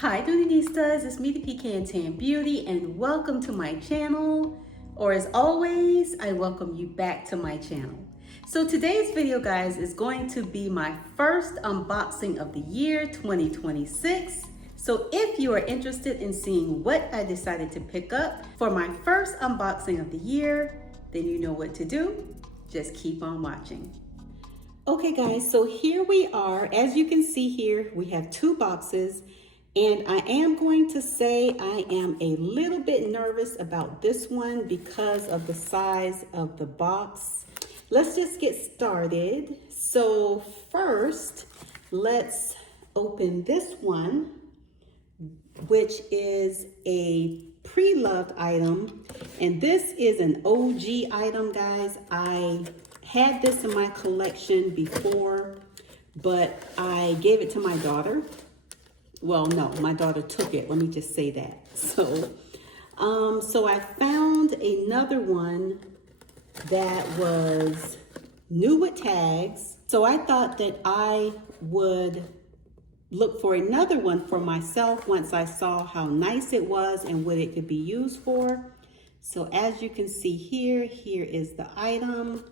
Hi Doonistas, it's me the Pecan Tan Beauty and welcome to my channel, or as always, I welcome you back to my channel. So today's video guys is going to be my first unboxing of the year 2026. So if you are interested in seeing what I decided to pick up for my first unboxing of the year, then you know what to do, just keep on watching. Okay guys, so here we are. As you can see here, we have two boxes. And I am going to say I am a little bit nervous about this one because of the size of the box. Let's just get started. So first, let's open this one, which is a pre-loved item. And this is an OG item, guys. I had this in my collection before, but I gave it to my daughter. Well, no, my daughter took it. Let me just say that. So I found another one that was new with tags. So I thought that I would look for another one for myself once I saw how nice it was and what it could be used for. So as you can see here is the item.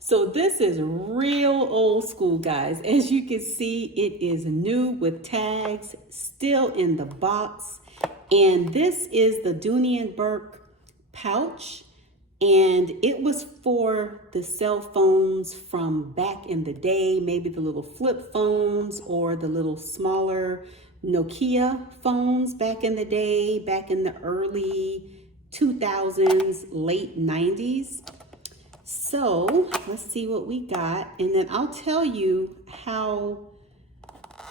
So this is real old school, guys. As you can see, it is new with tags, still in the box. And this is the Dooney Bourke pouch. And it was for the cell phones from back in the day, maybe the little flip phones or the little smaller Nokia phones back in the day, back in the early 2000s, late 90s. So let's see what we got, and then I'll tell you how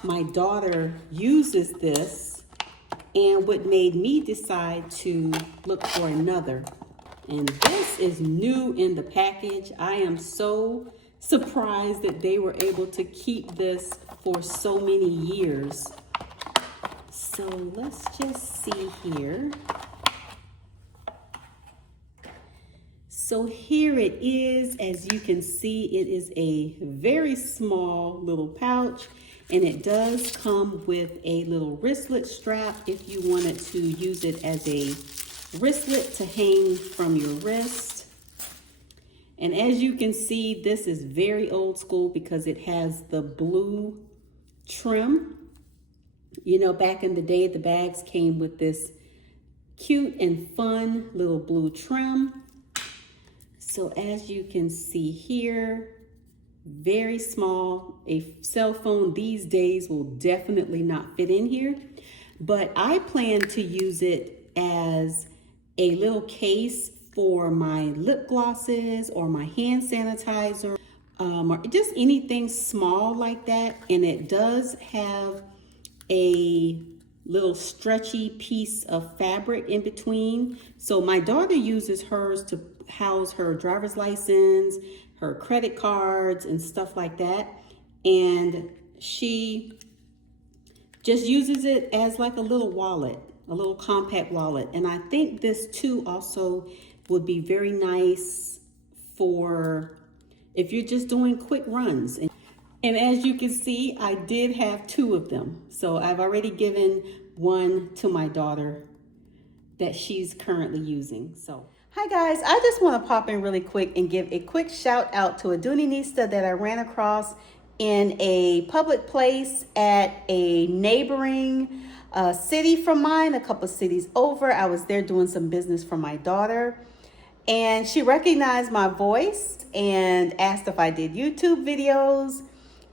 my daughter uses this and what made me decide to look for another. And this is new in the package. I am so surprised that they were able to keep this for so many years. So let's just see here. So here it is. As you can see, it is a very small little pouch, and it does come with a little wristlet strap if you wanted to use it as a wristlet to hang from your wrist. And as you can see, this is very old school because it has the blue trim. You know, back in the day, the bags came with this cute and fun little blue trim. So as you can see here, very small. A cell phone these days will definitely not fit in here, but I plan to use it as a little case for my lip glosses or my hand sanitizer, or just anything small like that. And it does have a little stretchy piece of fabric in between. So my daughter uses hers to house her driver's license, her credit cards, and stuff like that. And she just uses it as like a little wallet, a little compact wallet. And I think this too also would be very nice for if you're just doing quick runs. And as you can see, I did have two of them. So I've already given one to my daughter that she's currently using. So, hi guys, I just want to pop in really quick and give a quick shout out to a Dooney-nista that I ran across in a public place at a neighboring city from mine, a couple cities over. I was there doing some business for my daughter, and she recognized my voice and asked if I did YouTube videos.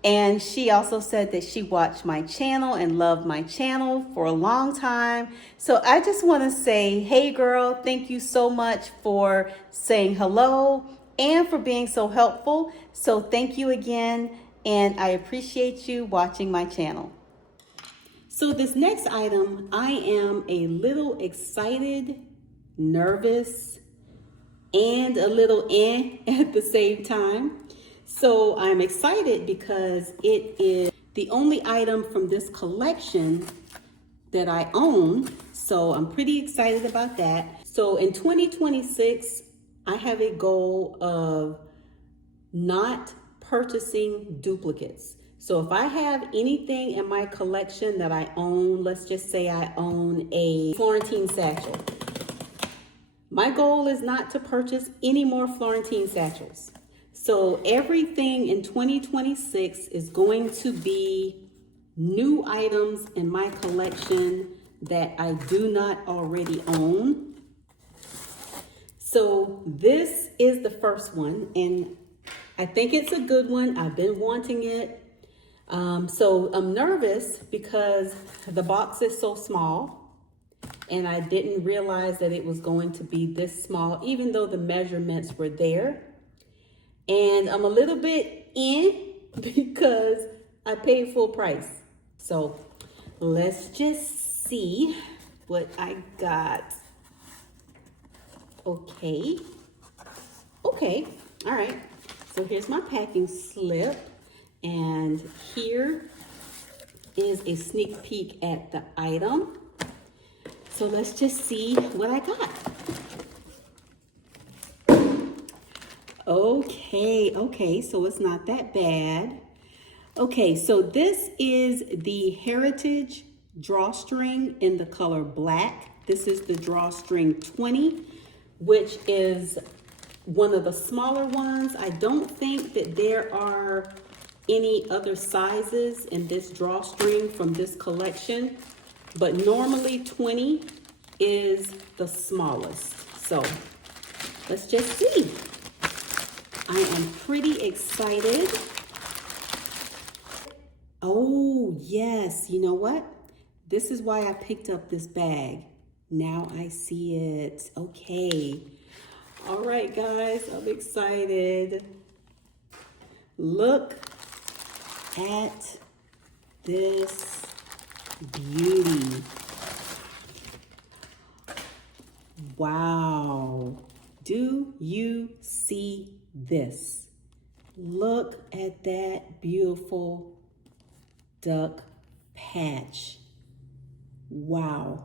And she also said that she watched my channel and loved my channel for a long time. So I just want to say, hey girl, thank you so much for saying hello and for being so helpful. So thank you again, and I appreciate you watching my channel. So this next item, I am a little excited, nervous, and a little at the same time. So I'm excited because it is the only item from this collection that I own. So I'm pretty excited about that. So in 2026, I have a goal of not purchasing duplicates. So if I have anything in my collection that I own, let's just say I own a Florentine satchel. My goal is not to purchase any more Florentine satchels. So everything in 2026 is going to be new items in my collection that I do not already own. So this is the first one, and I think it's a good one. I've been wanting it. So I'm nervous because the box is so small, and I didn't realize that it was going to be this small, even though the measurements were there. And I'm a little bit because I paid full price. So let's just see what I got. Okay, all right. So here's my packing slip, and here is a sneak peek at the item. So let's just see what I got. Okay, so it's not that bad. Okay, so this is the Heritage drawstring in the color black. This is the drawstring 20, which is one of the smaller ones. I don't think that there are any other sizes in this drawstring from this collection, but normally 20 is the smallest. So let's just see. I am pretty excited. Oh yes, you know what? This is why I picked up this bag. Now I see it. Okay. All right, guys, I'm excited. Look at this beauty. Wow. Do you see this? Look at that beautiful duck patch. Wow.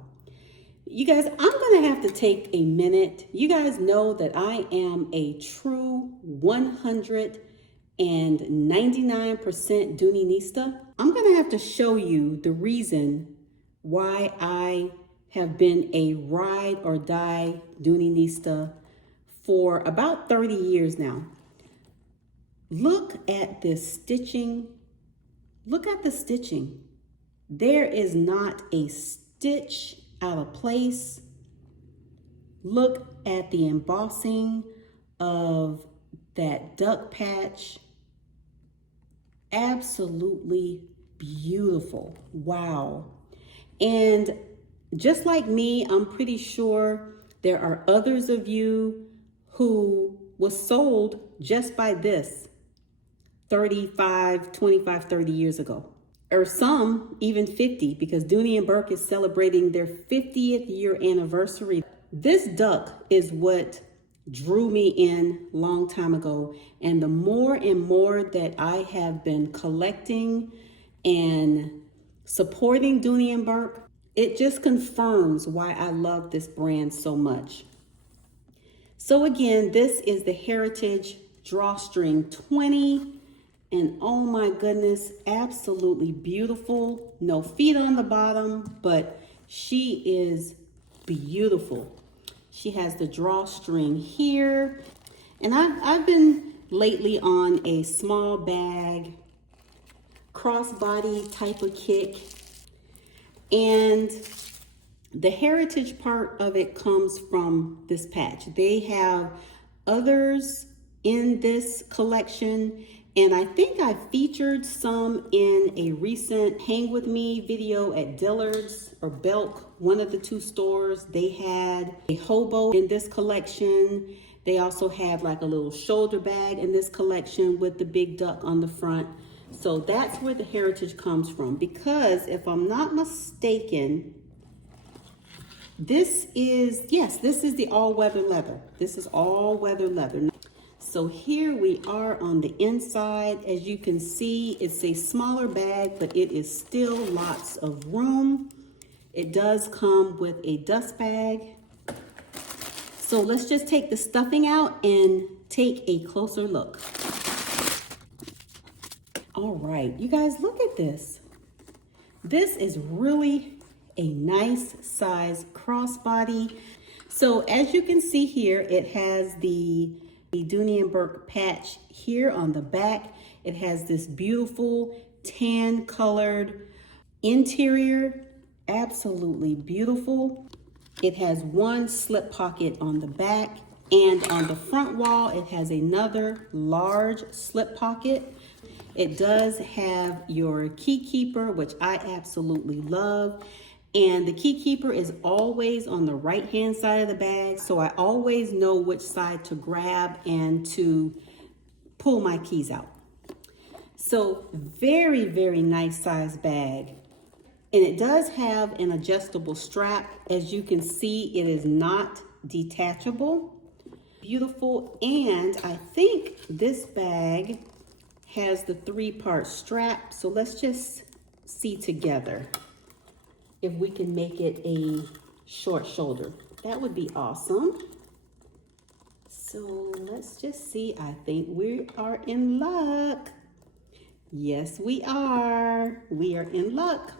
You guys, I'm going to have to take a minute. You guys know that I am a true 199% Dooneyista. I'm going to have to show you the reason why I have been a ride or die Dooneyista for about 30 years now. Look at this stitching. Look at the stitching. There is not a stitch out of place. Look at the embossing of that duck patch. Absolutely beautiful. Wow. And just like me, I'm pretty sure there are others of you who was sold just by this 35, 25, 30 years ago. Or some even 50, because Dooney Bourke is celebrating their 50th year anniversary. This duck is what drew me in a long time ago. And the more and more that I have been collecting and supporting Dooney Bourke, it just confirms why I love this brand so much. So again, this is the Heritage Drawstring 20. And oh my goodness, absolutely beautiful. No feet on the bottom, but she is beautiful. She has the drawstring here. And I've been lately on a small bag, crossbody type of kick. And the heritage part of it comes from this patch. They have others in this collection, and I think I featured some in a recent Hang With Me video at Dillard's or Belk, one of the two stores. They had a hobo in this collection. They also had like a little shoulder bag in this collection with the big duck on the front. So that's where the heritage comes from, because if I'm not mistaken, this is, yes, this is the all-weather leather. This is all-weather leather. So here we are on the inside. As you can see, it's a smaller bag, but it is still lots of room. It does come with a dust bag. So let's just take the stuffing out and take a closer look. All right, you guys, look at this. This is really a nice size crossbody. So as you can see here, it has the Dooney Bourke patch here on the back. It has this beautiful tan colored interior, absolutely beautiful. It has one slip pocket on the back, and on the front wall, it has another large slip pocket. It does have your key keeper, which I absolutely love. And the key keeper is always on the right-hand side of the bag, so I always know which side to grab and to pull my keys out. So very, very nice size bag. And it does have an adjustable strap. As you can see, it is not detachable. Beautiful. And I think this bag has the 3-part strap. So let's just see together if we can make it a short shoulder. That would be awesome. So let's just see. I think we are in luck. Yes, we are. We are in luck.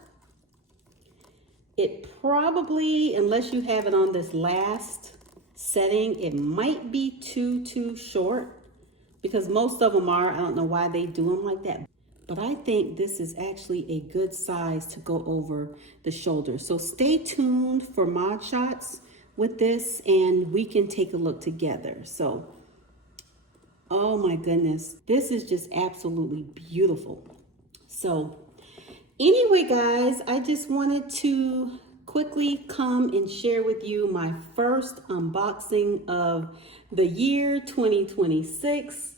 It probably, unless you have it on this last setting, it might be too short, because most of them are. I don't know why they do them like that. But I think this is actually a good size to go over the shoulder. So stay tuned for mod shots with this, and we can take a look together. So, oh my goodness, this is just absolutely beautiful. So anyway, guys, I just wanted to quickly come and share with you my first unboxing of the year 2026.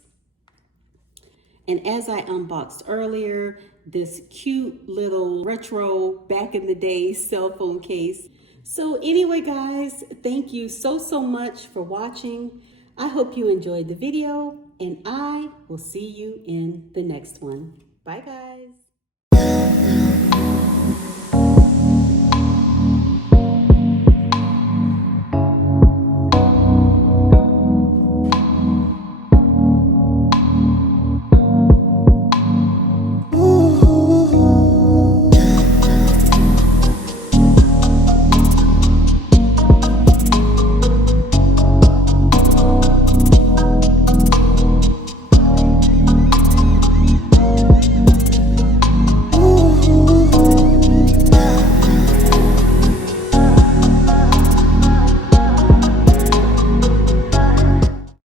And as I unboxed earlier, this cute little retro back in the day cell phone case. So anyway, guys, thank you so much for watching. I hope you enjoyed the video, and I will see you in the next one. Bye, guys.